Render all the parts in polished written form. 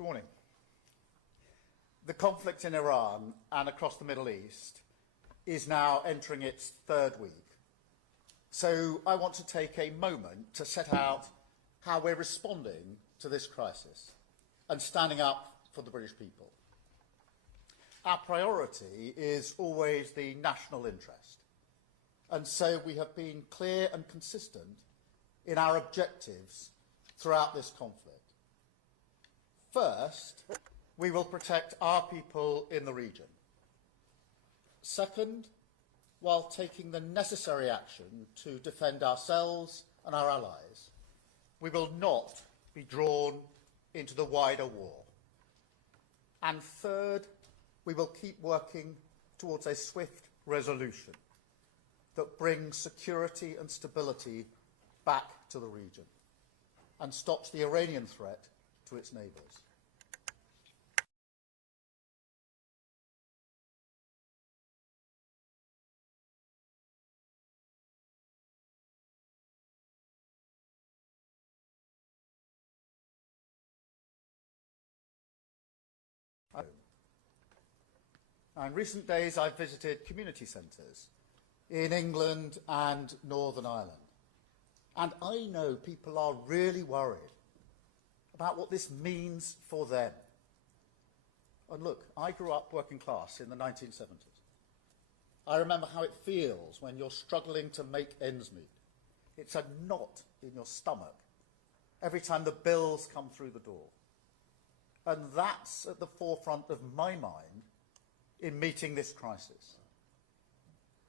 Good morning. The conflict in Iran and across the Middle East is now entering its third week. So I want to take a moment to set out how we're responding to this crisis and standing up for the British people. Our priority is always the national interest, and so we have been clear and consistent in our objectives throughout this conflict. First, we will protect our people in the region. Second, while taking the necessary action to defend ourselves and our allies, we will not be drawn into the wider war. And third, we will keep working towards a swift resolution that brings security and stability back to the region and stops the Iranian threat to its neighbours. In recent days, I've visited community centres in England and Northern Ireland. And I know people are really worried about what this means for them. And look, I grew up working class in the 1970s. I remember how it feels when you're struggling to make ends meet. It's a knot in your stomach every time the bills come through the door. And that's at the forefront of my mind in meeting this crisis.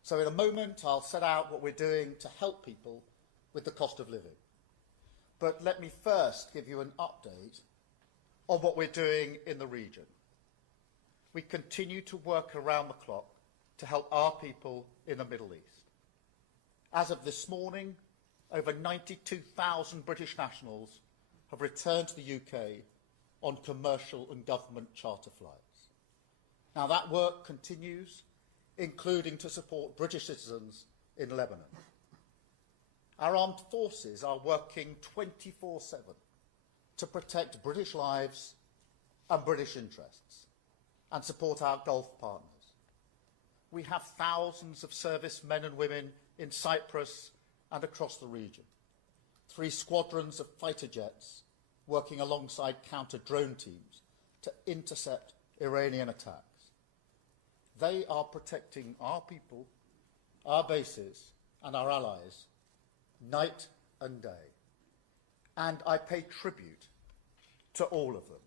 So in a moment, I'll set out what we're doing to help people with the cost of living. But let me first give you an update on what we're doing in the region. We continue to work around the clock to help our people in the Middle East. As of this morning, over 92,000 British nationals have returned to the UK on commercial and government charter flights. Now that work continues, including to support British citizens in Lebanon. Our armed forces are working 24/7 to protect British lives and British interests and support our Gulf partners. We have thousands of servicemen and women in Cyprus and across the region. 3 squadrons of fighter jets working alongside counter-drone teams to intercept Iranian attacks. They are protecting our people, our bases, and our allies night and day. And I pay tribute to all of them.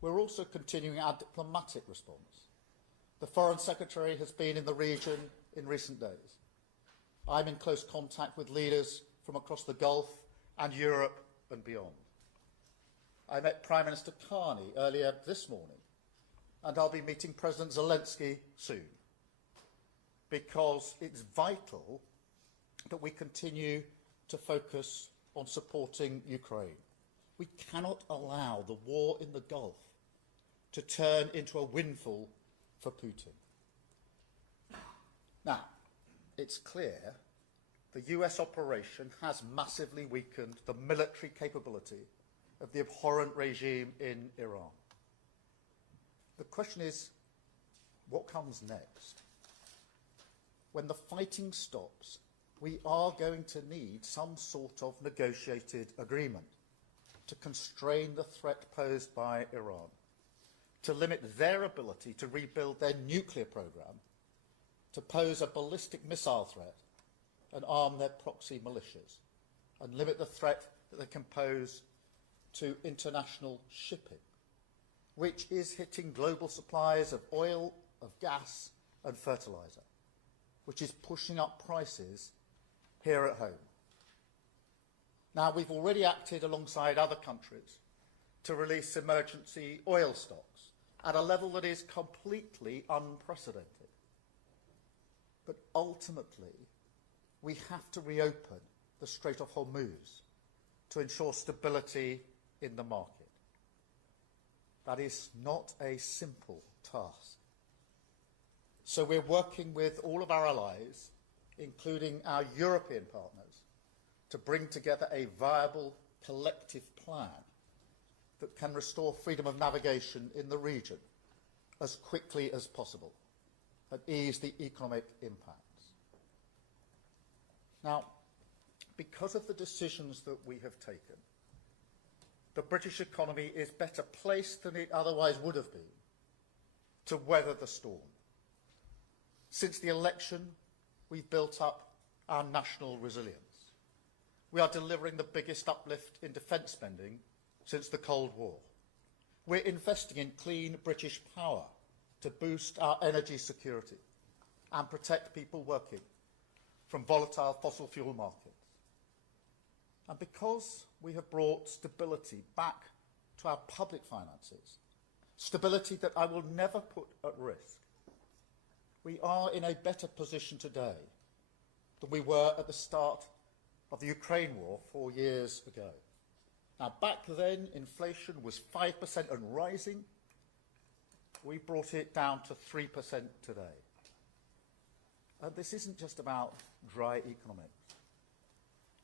We're also continuing our diplomatic response. The Foreign Secretary has been in the region in recent days. I'm in close contact with leaders from across the Gulf and Europe and beyond. I met Prime Minister Carney earlier this morning, and I'll be meeting President Zelensky soon, because it's vital that we continue to focus on supporting Ukraine. We cannot allow the war in the Gulf to turn into a windfall for Putin. Now, it's clear the US operation has massively weakened the military capability of the abhorrent regime in Iran. The question is, what comes next? When the fighting stops, we are going to need some sort of negotiated agreement to constrain the threat posed by Iran, to limit their ability to rebuild their nuclear program, to pose a ballistic missile threat and arm their proxy militias, and limit the threat that they can pose to international shipping, which is hitting global supplies of oil, of gas and fertiliser, which is pushing up prices here at home. Now, we've already acted alongside other countries to release emergency oil stocks at a level that is completely unprecedented. But ultimately, we have to reopen the Strait of Hormuz to ensure stability in the market. That is not a simple task. So we're working with all of our allies, including our European partners, to bring together a viable collective plan that can restore freedom of navigation in the region as quickly as possible and ease the economic impacts. Now, because of the decisions that we have taken, the British economy is better placed than it otherwise would have been to weather the storm. Since the election, we've built up our national resilience. We are delivering the biggest uplift in defence spending since the Cold War. We're investing in clean British power to boost our energy security and protect people working from volatile fossil fuel markets. And because we have brought stability back to our public finances, stability that I will never put at risk, we are in a better position today than we were at the start of the Ukraine war 4 years ago. Now, back then, inflation was 5% and rising. We brought it down to 3% today. And this isn't just about dry economics.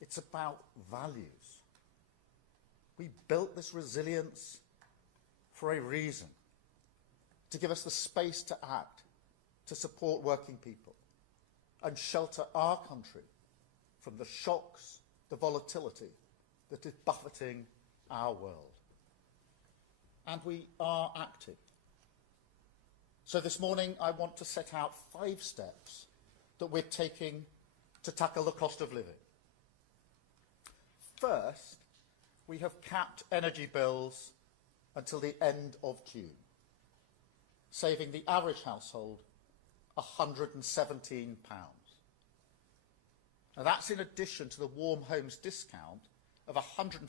It's about values. We built this resilience for a reason, to give us the space to act, to support working people, and shelter our country from the shocks, the volatility that is buffeting our world. And we are acting. So this morning I want to set out 5 steps that we're taking to tackle the cost of living. First, we have capped energy bills until the end of June, saving the average household £117. Now that's in addition to the Warm Homes discount of £150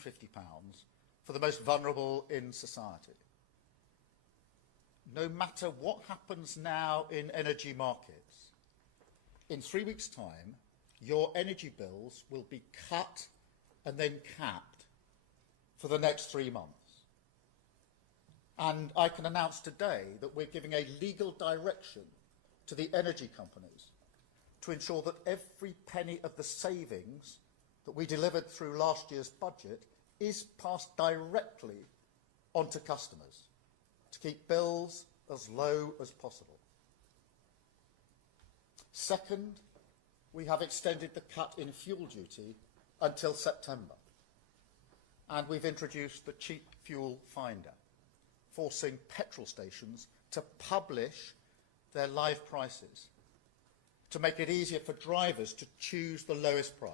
for the most vulnerable in society. No matter what happens now in energy markets, in 3 weeks' time, your energy bills will be cut and then capped for the next 3 months. And I can announce today that we're giving a legal direction to the energy companies to ensure that every penny of the savings that we delivered through last year's budget is passed directly onto customers to keep bills as low as possible. Second, we have extended the cut in fuel duty until September. And we've introduced the Cheap Fuel Finder, forcing petrol stations to publish their live prices to make it easier for drivers to choose the lowest price.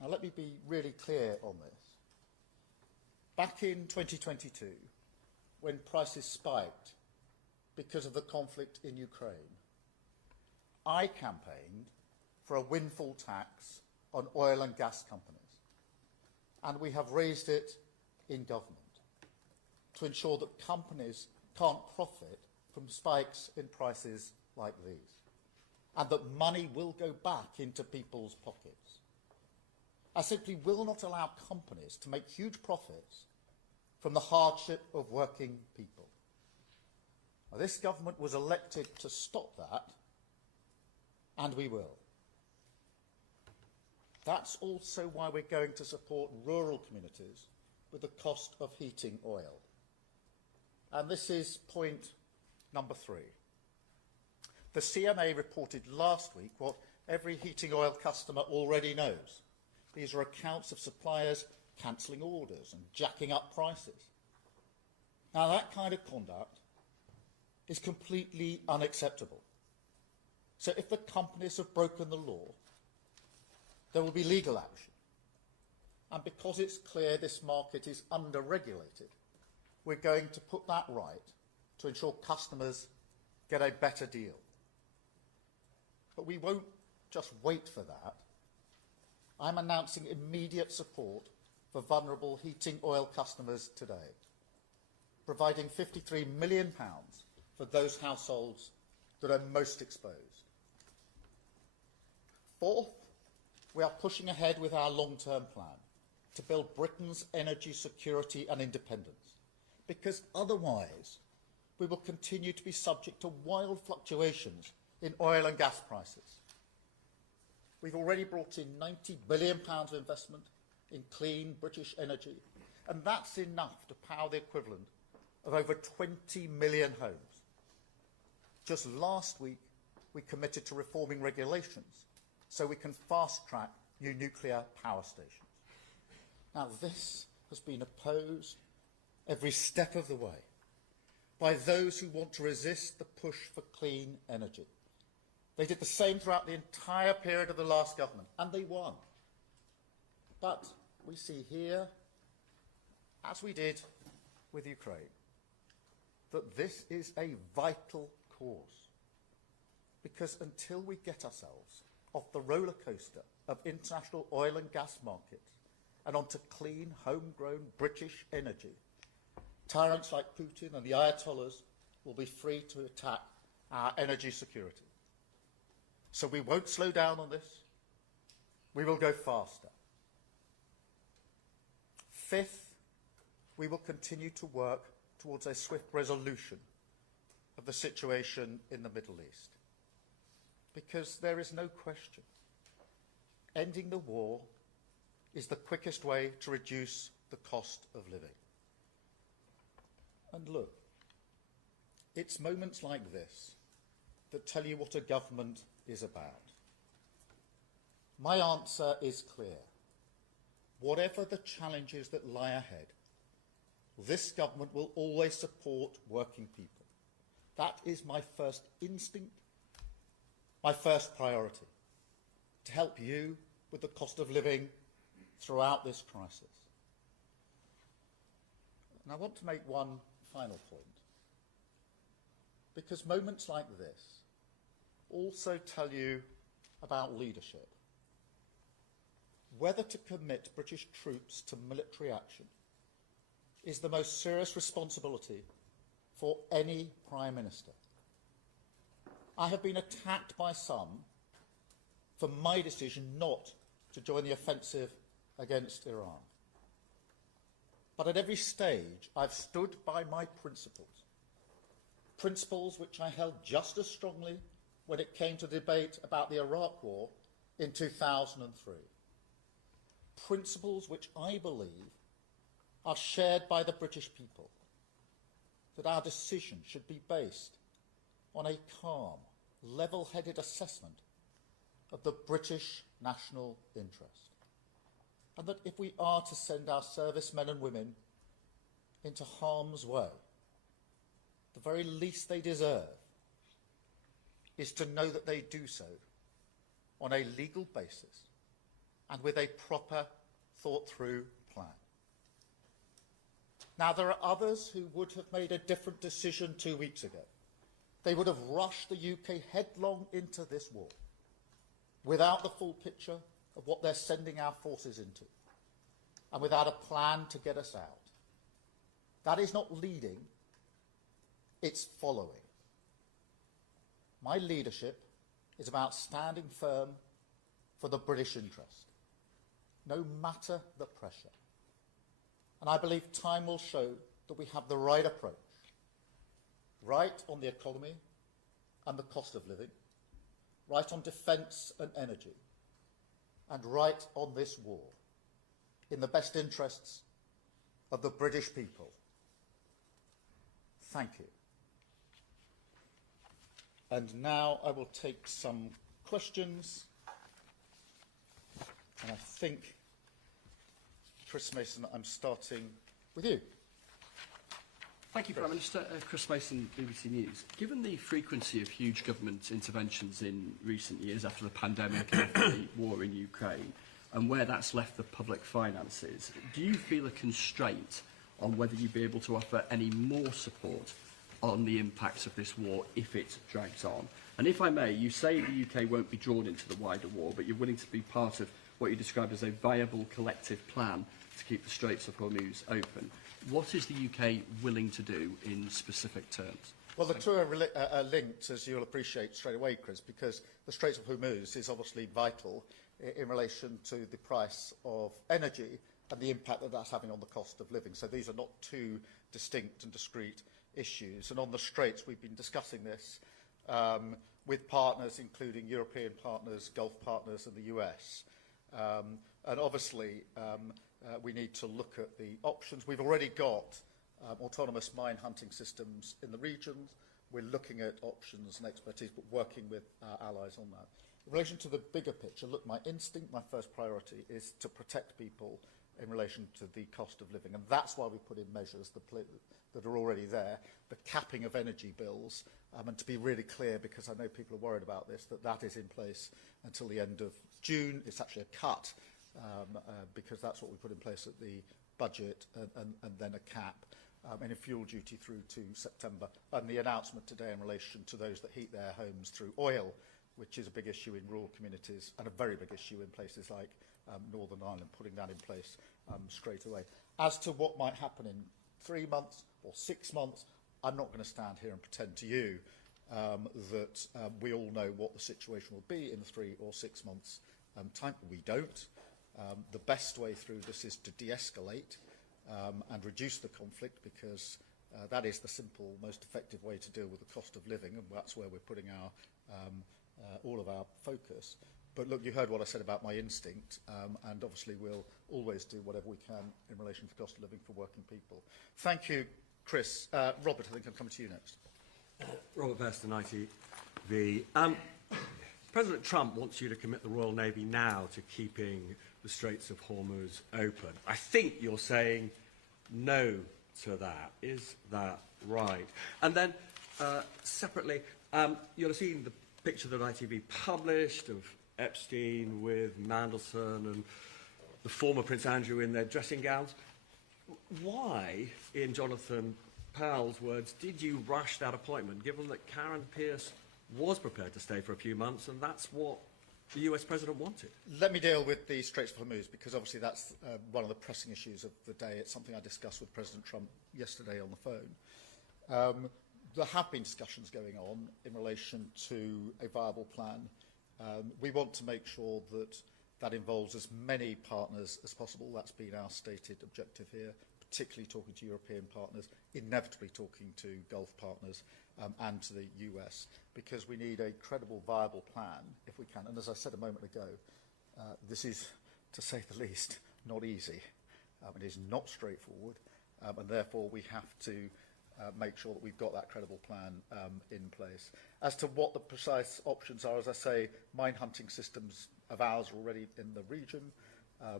Now let me be really clear on this. Back in 2022, when prices spiked because of the conflict in Ukraine, I campaigned for a windfall tax on oil and gas companies, and we have raised it in government to ensure that companies can't profit from spikes in prices like these, and that money will go back into people's pockets. I simply will not allow companies to make huge profits from the hardship of working people. Now, this government was elected to stop that, and we will. That's also why we're going to support rural communities with the cost of heating oil. And this is point number 3. The CMA reported last week what every heating oil customer already knows. These are accounts of suppliers cancelling orders and jacking up prices. Now that kind of conduct is completely unacceptable. So if the companies have broken the law, there will be legal action. And because it's clear this market is under-regulated, we're going to put that right to ensure customers get a better deal. But we won't just wait for that. I'm announcing immediate support for vulnerable heating oil customers today, providing £53 million for those households that are most exposed. Fourth, we are pushing ahead with our long-term plan to build Britain's energy security and independence, because otherwise we will continue to be subject to wild fluctuations in oil and gas prices. We've already brought in £90 billion of investment in clean British energy, And that's enough to power the equivalent of over 20 million homes. Just last week, we committed to reforming regulations so we can fast-track new nuclear power stations. Now, this has been opposed every step of the way by those who want to resist the push for clean energy. They did the same throughout the entire period of the last government, and they won. But we see here, as we did with Ukraine, that this is a vital cause. Because until we get ourselves off the roller coaster of international oil and gas markets and onto clean, homegrown British energy, tyrants like Putin and the Ayatollahs will be free to attack our energy security. So we won't slow down on this. We will go faster. Fifth, we will continue to work towards a swift resolution of the situation in the Middle East. Because there is no question, ending the war is the quickest way to reduce the cost of living. And look, it's moments like this that tell you what a government is about. My answer is clear. Whatever the challenges that lie ahead, this government will always support working people. That is my first instinct, my first priority, to help you with the cost of living throughout this crisis. And I want to make one final point, because moments like this also tell you about leadership. Whether to commit British troops to military action is the most serious responsibility for any Prime Minister. I have been attacked by some for my decision not to join the offensive against Iran. But at every stage, I've stood by my principles, principles which I held just as strongly when it came to debate about the Iraq War in 2003. Principles which I believe are shared by the British people, that our decision should be based on a calm, level-headed assessment of the British national interest. And that if we are to send our servicemen and women into harm's way, the very least they deserve is to know that they do so on a legal basis and with a proper, thought-through plan. Now, there are others who would have made a different decision 2 weeks ago. They would have rushed the UK headlong into this war without the full picture of what they're sending our forces into and without a plan to get us out. That is not leading, it's following. My leadership is about standing firm for the British interest, no matter the pressure. And I believe time will show that we have the right approach, right on the economy and the cost of living, right on defence and energy, and right on this war, in the best interests of the British people. Thank you. And now I will take some questions. And I think, Chris Mason, I'm starting with you. Thank you, Prime Minister. Chris Mason, BBC News. Given the frequency of huge government interventions in recent years after the pandemic and after the war in Ukraine, and where that's left the public finances, do you feel a constraint on whether you'd be able to offer any more support on the impacts of this war if it drags on? And if I may, you say the UK won't be drawn into the wider war, but you're willing to be part of what you described as a viable collective plan to keep the Straits of Hormuz open. What is the UK willing to do in specific terms? Well, the two are linked, as you'll appreciate straight away, Chris, because the Straits of Hormuz is obviously vital in relation to the price of energy and the impact that that's having on the cost of living. So these are not two distinct and discrete issues. And on the Straits, we've been discussing this with partners, including European partners, Gulf partners and the US. And obviously, we need to look at the options. We've already got autonomous mine hunting systems in the regions. We're looking at options and expertise, but working with our allies on that. In relation to the bigger picture, look, my instinct, my first priority is to protect people in relation to the cost of living. And that's why we put in measures that are already there, the capping of energy bills, and to be really clear, because I know people are worried about this, that is in place until the end of June. It's actually a cut, because that's what we put in place at the budget, and then a cap, and a fuel duty through to September. And the announcement today in relation to those that heat their homes through oil, which is a big issue in rural communities and a very big issue in places like Northern Ireland, putting that in place straight away. As to what might happen in 3 months or 6 months, I'm not going to stand here and pretend to you that we all know what the situation will be in 3 or 6 months' time. We don't. The best way through this is to de-escalate and reduce the conflict, because that is the simple, most effective way to deal with the cost of living, and that's where we're putting our all of our focus. But look, you heard what I said about my instinct, and obviously we'll always do whatever we can in relation to the cost of living for working people. Thank you, Chris. Robert, I think I'll come to you next. Robert Beston, ITV. President Trump wants you to commit the Royal Navy now to keeping the Straits of Hormuz open. I think you're saying no to that. Is that right? And then, separately, you'll have seen the picture that ITV published of Epstein with Mandelson and the former Prince Andrew in their dressing gowns. Why, in Jonathan Powell's words, did you rush that appointment, given that Karen Pierce was prepared to stay for a few months, and that's what the US president wanted? Let me deal with the Straits of Hormuz, because obviously that's one of the pressing issues of the day. It's something I discussed with President Trump yesterday on the phone. There have been discussions going on in relation to a viable plan. We want to make sure that that involves as many partners as possible. That's been our stated objective here, particularly talking to European partners, inevitably talking to Gulf partners, and to the US, because we need a credible, viable plan, if we can. And as I said a moment ago, this is, to say the least, not easy. It is not straightforward, and therefore we have to make sure that we've got that credible plan in place. As to what the precise options are, as I say, mine hunting systems of ours are already in the region.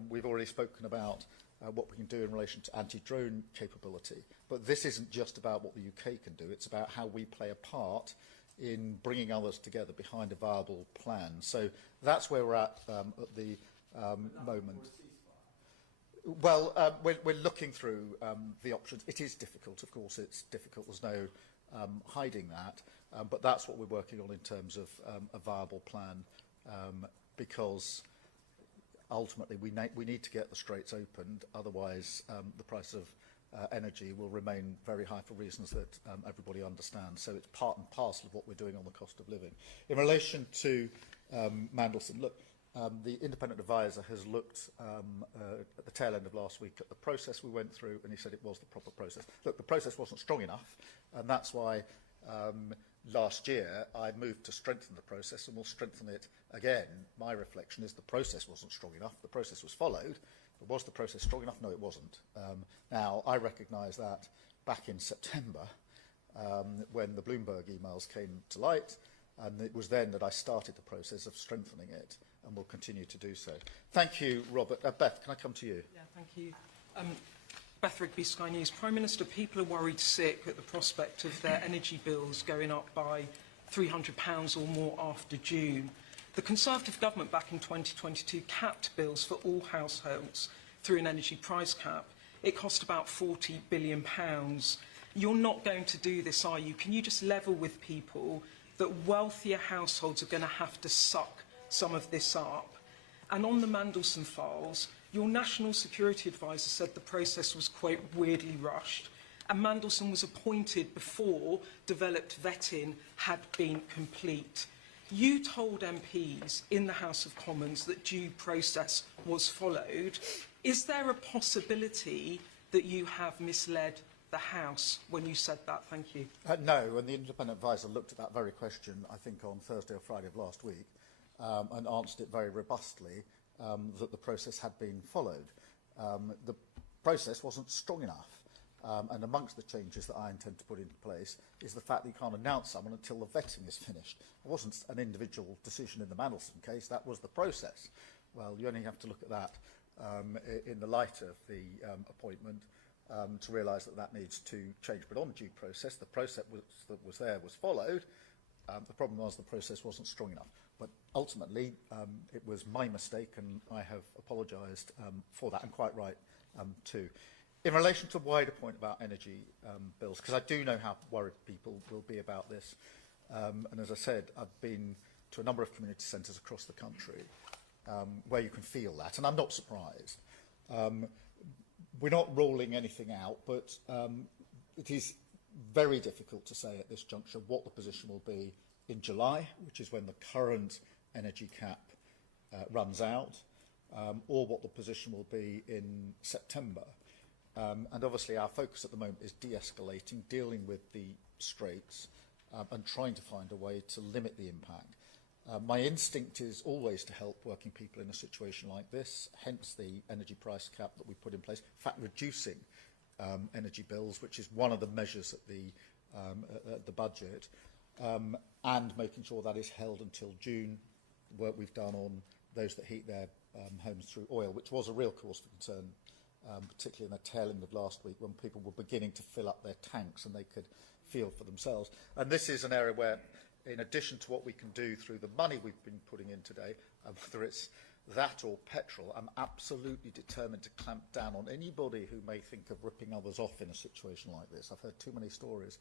We've already spoken about what we can do in relation to anti-drone capability. But this isn't just about what the UK can do, it's about how we play a part in bringing others together behind a viable plan. So that's where we're at the moment. Well, we're looking through the options. It is difficult, of course, it's difficult. There's no hiding that. But that's what we're working on in terms of a viable plan, because ultimately we need to get the Straits opened. Otherwise, the price of energy will remain very high for reasons that everybody understands. So it's part and parcel of what we're doing on the cost of living. In relation to Mandelson, look, the independent advisor has looked at the tail end of last week at the process we went through, and he said it was the proper process. Look, the process wasn't strong enough, and that's why last year I moved to strengthen the process, and we'll strengthen it again. My reflection is the process wasn't strong enough. The process was followed, but was the process strong enough? No, it wasn't. Now, I recognise that back in September, when the Bloomberg emails came to light, and it was then that I started the process of strengthening it, and will continue to do so. Thank you, Robert. Beth, can I come to you? Yeah, thank you. Beth Rigby, Sky News. Prime Minister, people are worried sick at the prospect of their energy bills going up by £300 or more after June. The Conservative government back in 2022 capped bills for all households through an energy price cap. It cost about £40 billion. You're not going to do this, are you? Can you just level with people that wealthier households are going to have to suck some of this up? And on the Mandelson files, your National Security Advisor said the process was, quote, weirdly rushed, and Mandelson was appointed before developed vetting had been complete. You told MPs in the House of Commons that due process was followed. Is there a possibility that you have misled the House when you said that? Thank you. No, and the independent advisor looked at that very question, I think, on Thursday or Friday of last week, and answered it very robustly, that the process had been followed. the process wasn't strong enough. And amongst the changes that I intend to put into place is the fact that you can't announce someone until the vetting is finished. It wasn't an individual decision in the Mandelson case, that was the process. Well, you only have to look at that in the light of the appointment to realise that that needs to change. But on due process, the process that was there was followed. The problem was the process wasn't strong enough. But ultimately, it was my mistake, and I have apologised for that, and quite right too. In relation to a wider point about energy bills, because I do know how worried people will be about this, and as I said, I've been to a number of community centres across the country where you can feel that, and I'm not surprised. We're not ruling anything out, but it is very difficult to say at this juncture what the position will be in July, which is when the current energy cap runs out, or what the position will be in September. And obviously our focus at the moment is de-escalating, dealing with the straits, and trying to find a way to limit the impact. My instinct is always to help working people in a situation like this, hence the energy price cap that we put in place. In fact, reducing energy bills, which is one of the measures at the budget, and making sure that is held until June. The work we've done on those that heat their homes through oil, which was a real cause for concern, particularly in the tail end of last week when people were beginning to fill up their tanks and they could feel for themselves. And this is an area where, in addition to what we can do through the money we've been putting in today, whether it's that or petrol, I'm absolutely determined to clamp down on anybody who may think of ripping others off in a situation like this. I've heard too many stories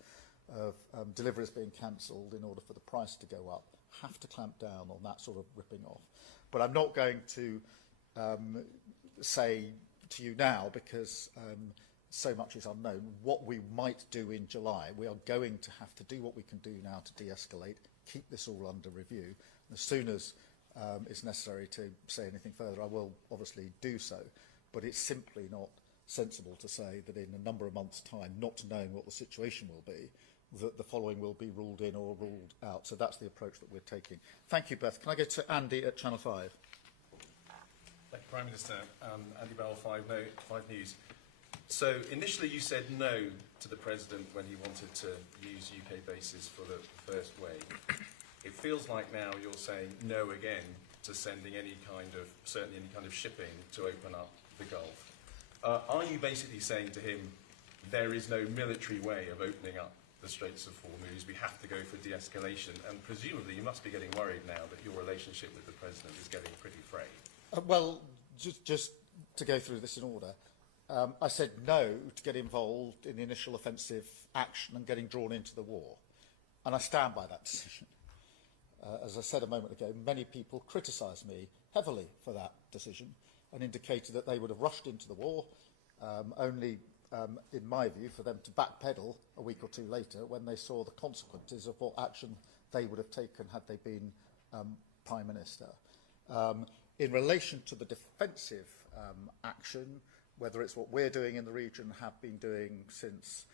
of deliveries being cancelled in order for the price to go up. Have to clamp down on that sort of ripping off. But I'm not going to say to you now, because so much is unknown, what we might do in July. We are going to have to do what we can do now to de-escalate, keep this all under review. And as soon as it's necessary to say anything further, I will obviously do so. But it's simply not sensible to say that in a number of months' time, not knowing what the situation will be, that the following will be ruled in or ruled out. So that's the approach that we're taking. Thank you, Beth. Can I go to Andy at Channel 5? Thank you, Prime Minister. Andy Bell, 5 News. So initially you said no to the President when he wanted to use UK bases for the first wave. It feels like now you're saying no again to sending certainly any kind of shipping to open up the Gulf. Are you basically saying to him, there is no military way of opening up the Straits of Hormuz, we have to go for de-escalation? And presumably you must be getting worried now that your relationship with the President is getting pretty frayed. Well, just to go through this in order, I said no to get involved in the initial offensive action and getting drawn into the war. And I stand by that decision. As I said a moment ago, many people criticised me heavily for that decision and indicated that they would have rushed into the war, only, in my view, for them to backpedal a week or two later when they saw the consequences of what action they would have taken had they been Prime Minister. In relation to the defensive action, whether it's what we're doing in the region, have been doing since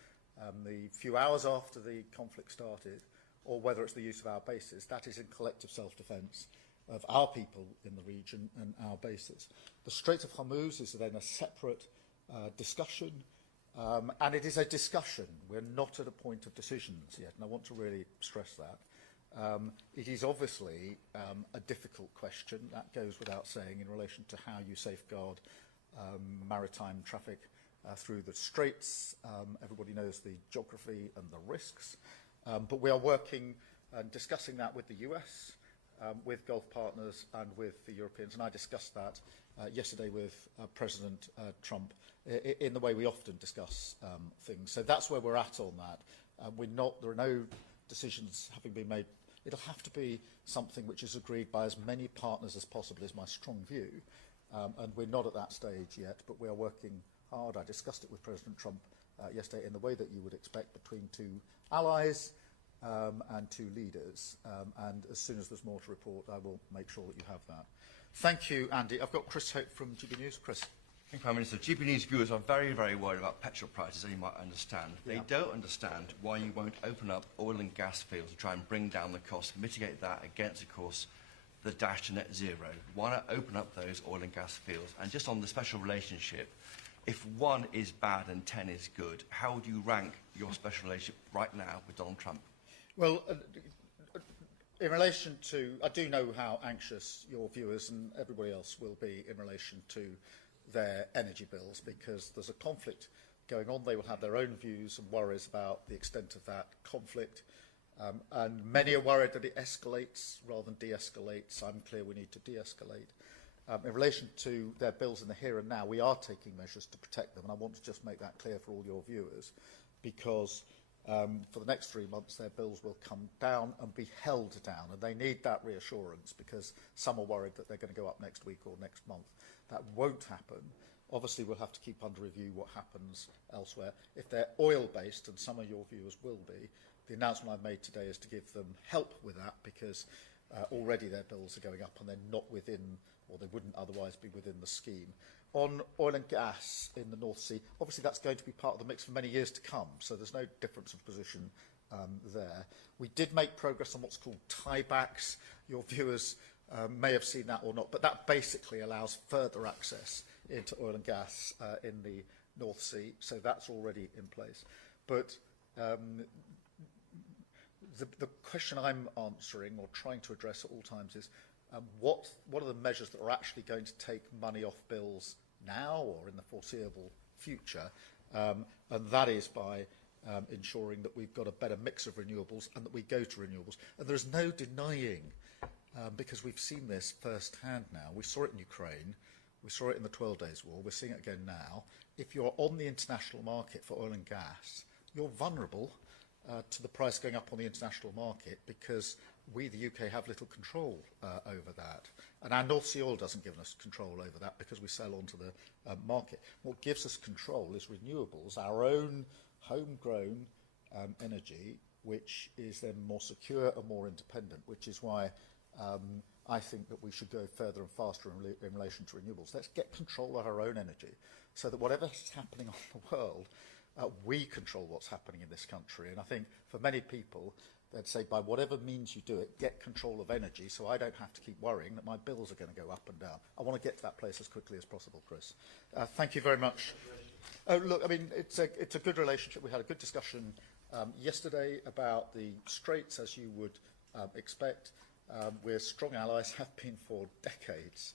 the few hours after the conflict started, or whether it's the use of our bases, that is in collective self-defence of our people in the region and our bases. The Strait of Hormuz is then a separate discussion, and it is a discussion. We're not at a point of decisions yet, and I want to really stress that. It is obviously a difficult question, that goes without saying, in relation to how you safeguard maritime traffic through the straits. Everybody knows the geography and the risks. But we are working and discussing that with the US, with Gulf partners and with the Europeans. And I discussed that yesterday with President Trump in the way we often discuss things. So that's where we're at on that. There are no decisions having been made. It'll have to be something which is agreed by as many partners as possible, is my strong view. And we're not at that stage yet, but we are working hard. I discussed it with President Trump yesterday in the way that you would expect between two allies and two leaders. And as soon as there's more to report, I will make sure that you have that. Thank you, Andy. I've got Chris Hope from GB News. Chris. Thank you, Prime Minister. GB News viewers are very, very worried about petrol prices, as you might understand. Yeah. They don't understand why you won't open up oil and gas fields to try and bring down the cost, mitigate that against, of course, the dash to net zero? Why not open up those oil and gas fields? And just on the special relationship, if 1 is bad and 10 is good, how would you rank your special relationship right now with Donald Trump? Well, in relation to, I do know how anxious your viewers and everybody else will be in relation to their energy bills, because there's a conflict going on. They will have their own views and worries about the extent of that conflict. And many are worried that it escalates rather than de-escalates. I'm clear we need to de-escalate. In relation to their bills in the here and now, we are taking measures to protect them, and I want to just make that clear for all your viewers, because for the next 3 months their bills will come down and be held down, and they need that reassurance, because some are worried that they're going to go up next week or next month. That won't happen. Obviously, we'll have to keep under review what happens elsewhere. If they're oil-based, and some of your viewers will be, the announcement I've made today is to give them help with that, because already their bills are going up and they're not within, or they wouldn't otherwise be within the scheme. On oil and gas in the North Sea, obviously that's going to be part of the mix for many years to come, so there's no difference of position there. We did make progress on what's called tiebacks. Your viewers may have seen that or not, but that basically allows further access into oil and gas in the North Sea, so that's already in place. But the question I'm answering or trying to address at all times is what are the measures that are actually going to take money off bills now or in the foreseeable future, and that is by ensuring that we've got a better mix of renewables and that we go to renewables. And there's no denying, because we've seen this firsthand now. We saw it in Ukraine, we saw it in the 12 Days War, we're seeing it again now. If you're on the international market for oil and gas, you're vulnerable to the price going up on the international market, because we, the UK, have little control over that. And our North Sea oil doesn't give us control over that, because we sell onto the market. What gives us control is renewables, our own homegrown energy, which is then more secure and more independent, which is why I think that we should go further and faster in relation to renewables. Let's get control of our own energy, so that whatever's happening on the world, we control what's happening in this country. And I think for many people, they'd say, by whatever means you do it, get control of energy, so I don't have to keep worrying that my bills are going to go up and down. I want to get to that place as quickly as possible, Chris. Thank you very much. Oh, look, I mean, it's a good relationship. We had a good discussion yesterday about the Straits, as you would expect. We're strong allies, have been for decades.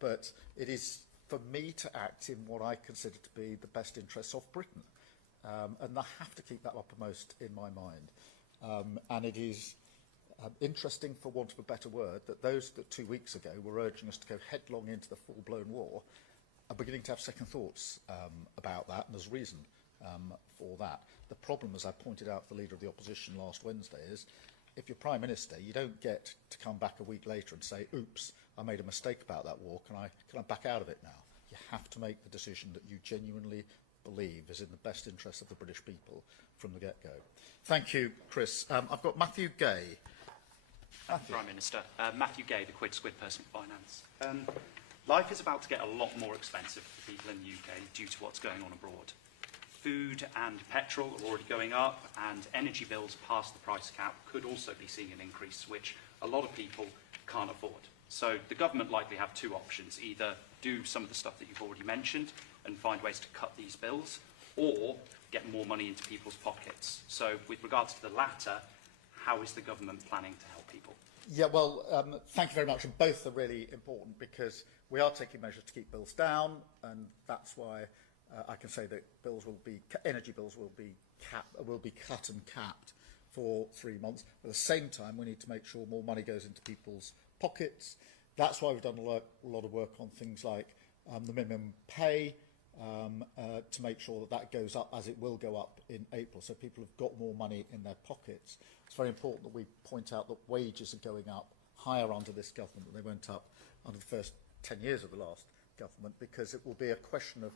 But it is for me to act in what I consider to be the best interests of Britain. And I have to keep that uppermost in my mind. And it is interesting, for want of a better word, that those that 2 weeks ago were urging us to go headlong into the full-blown war are beginning to have second thoughts about that, and there's reason for that. The problem, as I pointed out to the Leader of the Opposition last Wednesday, is if you're Prime Minister, you don't get to come back a week later and say, oops, I made a mistake about that war, can I back out of it now? You have to make the decision that you genuinely believe is in the best interest of the British people from the get-go. Thank you, Chris. I've got Matthew Gay. Matthew. Prime Minister. Matthew Gay, the Quid Squid Personal Finance. Life is about to get a lot more expensive for people in the UK due to what's going on abroad. Food and petrol are already going up, and energy bills past the price cap could also be seeing an increase, which a lot of people can't afford. So the government likely have two options: either do some of the stuff that you've already mentioned and find ways to cut these bills, or get more money into people's pockets. So with regards to the latter, how is the government planning to help people? Yeah, well, thank you very much. And both are really important, because we are taking measures to keep bills down, and that's why I can say that energy bills will be cut and capped for 3 months. At the same time, we need to make sure more money goes into people's pockets. That's why we've done a lot of work on things like the minimum pay, to make sure that that goes up, as it will go up in April, so people have got more money in their pockets. It's very important that we point out that wages are going up higher under this government than they went up under the first 10 years of the last government, because it will be a question of,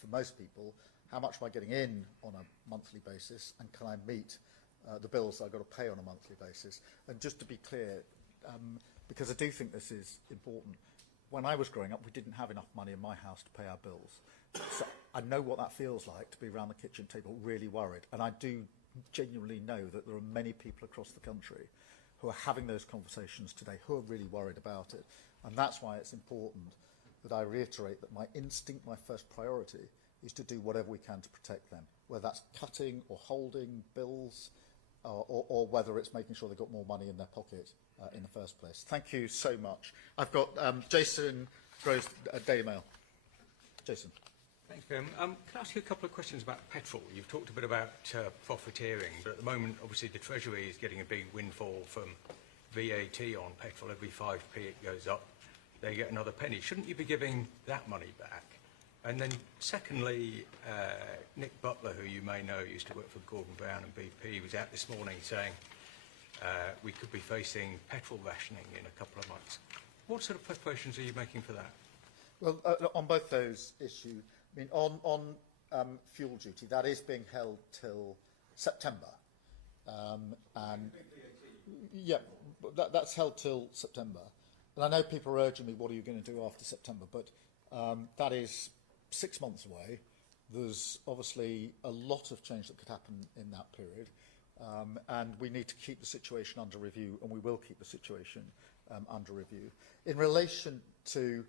for most people, how much am I getting in on a monthly basis, and can I meet the bills that I've got to pay on a monthly basis? And just to be clear, because I do think this is important, when I was growing up, we didn't have enough money in my house to pay our bills. So I know what that feels like, to be around the kitchen table really worried. And I do genuinely know that there are many people across the country who are having those conversations today, who are really worried about it. And that's why it's important that I reiterate that my instinct, my first priority, is to do whatever we can to protect them, whether that's cutting or holding bills, or whether it's making sure they've got more money in their pocket in the first place. Thank you so much. I've got Jason Groves, Daily Mail. Jason. Thanks, Graham. Can I ask you a couple of questions about petrol? You've talked a bit about profiteering, but at the moment, obviously, the Treasury is getting a big windfall from VAT on petrol. Every 5p it goes up, they get another penny. Shouldn't you be giving that money back? And then, secondly, Nick Butler, who you may know, used to work for Gordon Brown and BP, was out this morning saying we could be facing petrol rationing in a couple of months. What sort of preparations are you making for that? Well, on both those issues, I mean, on fuel duty, that is being held till September. And yeah, that's held till September. And I know people are urging me, what are you going to do after September? But that is 6 months away. There's obviously a lot of change that could happen in that period. And we need to keep the situation under review, and we will keep the situation under review. In relation to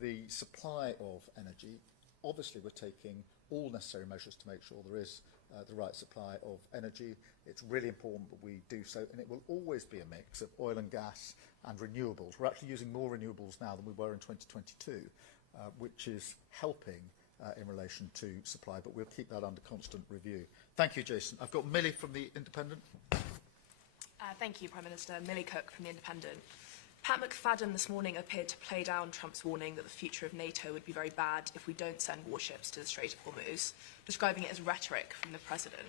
the supply of energy, obviously we're taking all necessary measures to make sure there is the right supply of energy. It's really important that we do so, and it will always be a mix of oil and gas and renewables. We're actually using more renewables now than we were in 2022, which is helping in relation to supply, but we'll keep that under constant review. Thank you, Jason. I've got Millie from The Independent. Thank you, Prime Minister. Millie Cook from The Independent. Pat McFadden this morning appeared to play down Trump's warning that the future of NATO would be very bad if we don't send warships to the Strait of Hormuz, describing it as rhetoric from the President.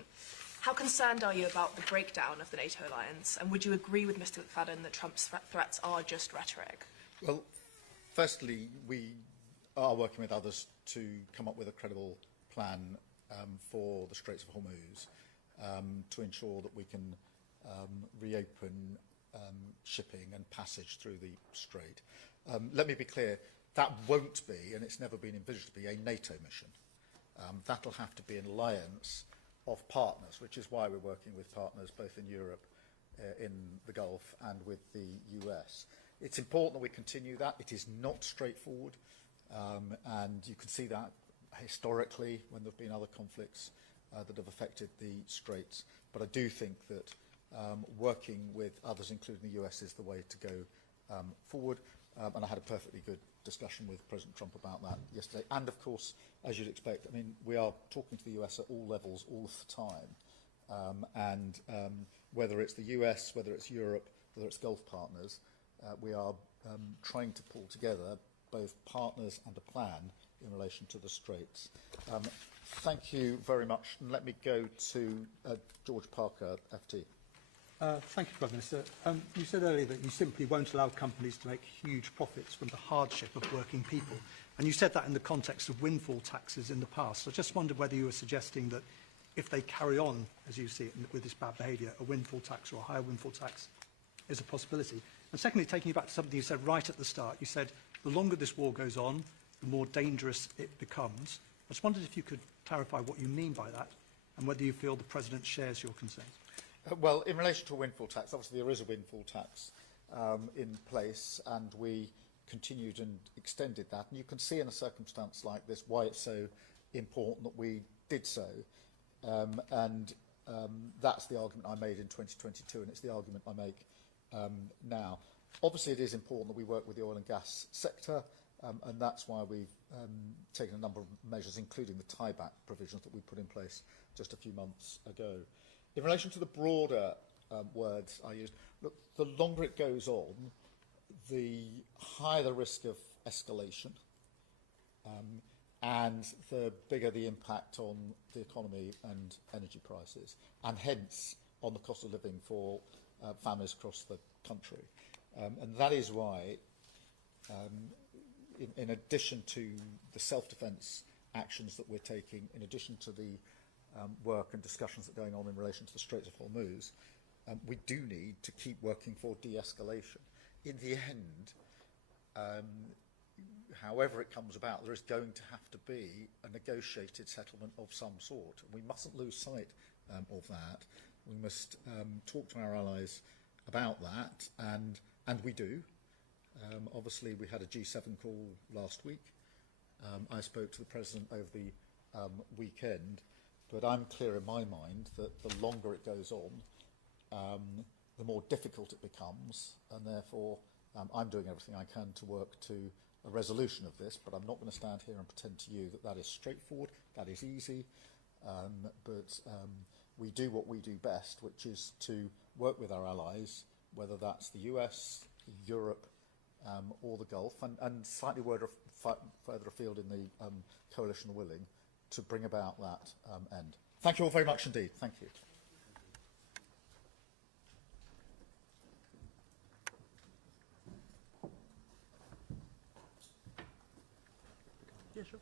How concerned are you about the breakdown of the NATO alliance, and would you agree with Mr McFadden that Trump's threats are just rhetoric? Well, firstly, we are working with others to come up with a credible plan for the Straits of Hormuz to ensure that we can reopen shipping and passage through the strait. Let me be clear, that won't be, and it's never been envisaged to be, a NATO mission. That'll have to be an alliance of partners, which is why we're working with partners both in Europe, in the Gulf, and with the US. It's important that we continue that. It is not straightforward, and you can see that historically when there have been other conflicts that have affected the straits. But I do think that working with others, including the US, is the way to go forward. And I had a perfectly good discussion with President Trump about that yesterday. And, of course, as you'd expect, I mean, we are talking to the US at all levels all the time. Whether it's the US, whether it's Europe, whether it's Gulf partners, we are trying to pull together both partners and a plan in relation to the Straits. Thank you very much. And let me go to George Parker, FT. Thank you, Prime Minister. You said earlier that you simply won't allow companies to make huge profits from the hardship of working people. And you said that in the context of windfall taxes in the past. So I just wondered whether you were suggesting that if they carry on, as you see it, with this bad behaviour, a windfall tax or a higher windfall tax is a possibility. And secondly, taking you back to something you said right at the start, you said the longer this war goes on, the more dangerous it becomes. I just wondered if you could clarify what you mean by that and whether you feel the President shares your concerns. Well, in relation to a windfall tax, obviously there is a windfall tax in place, and we continued and extended that. And you can see in a circumstance like this why it's so important that we did so. That's the argument I made in 2022, and it's the argument I make now. Obviously, it is important that we work with the oil and gas sector, and that's why we've taken a number of measures, including the tieback provisions that we put in place just a few months ago. In relation to the broader words I used, look, the longer it goes on, the higher the risk of escalation, and the bigger the impact on the economy and energy prices, and hence on the cost of living for families across the country. And that is why, in addition to the self-defence actions that we're taking, in addition to the work and discussions that are going on in relation to the Straits of Hormuz, we do need to keep working for de-escalation. In the end, however it comes about, there is going to have to be a negotiated settlement of some sort. We mustn't lose sight of that. We must talk to our allies about that, and we do. Obviously, we had a G7 call last week. I spoke to the President over the weekend, but I'm clear in my mind that the longer it goes on, the more difficult it becomes, and therefore I'm doing everything I can to work to a resolution of this, but I'm not going to stand here and pretend to you that that is straightforward, that is easy, but we do what we do best, which is to work with our allies, whether that's the US, Europe, or the Gulf, and slightly further afield in the coalition willing, to bring about that end. Thank you all very much indeed. Thank you. Yeah, sure.